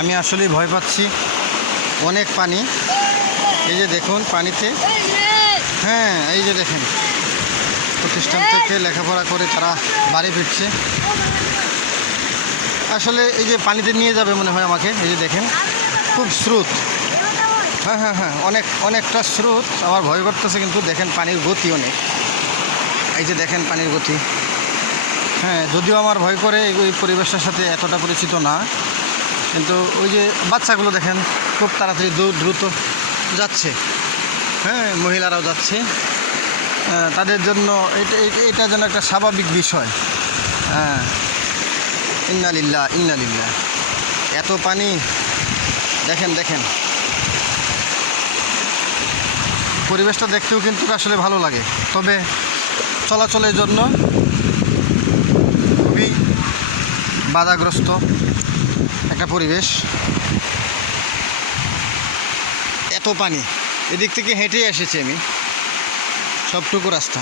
আমি আসলেই ভয় পাচ্ছি, অনেক পানি। এই যে দেখুন পানিতে, হ্যাঁ এই যে দেখেন প্রতিষ্ঠান থেকে লেখাপড়া করে তারা বাড়ি ফিরছে। আসলে এই যে পানিতে নিয়ে যাবে মনে হয় আমাকে। এই যে দেখেন খুব স্রোত, হ্যাঁ হ্যাঁ হ্যাঁ অনেকটা স্রোত। আমার ভয় করতেছে, কিন্তু দেখেন পানির গতি অনেক। এই যে দেখেন পানির গতি। হ্যাঁ, যদিও আমার ভয় করে, এই পরিবেশের সাথে এতটা পরিচিত না, কিন্তু ওই যে বাচ্চাগুলো দেখেন খুব তাড়াতাড়ি দ্রুত যাচ্ছে। হ্যাঁ, মহিলারাও যাচ্ছে। তাদের জন্য এটা যেন একটা স্বাভাবিক বিষয়। হ্যাঁ, ইন্না লিল্লাহ ইন্না লিল্লাহ। এত পানি, দেখেন দেখেন পরিবেশটা দেখতেও কিন্তু আসলে ভালো লাগে, তবে চলাচলের জন্য খুবই বাধাগ্রস্ত একটা পরিবেশ। এত পানি, এদিক থেকে হেঁটেই এসেছি আমি, সবটুকু রাস্তা।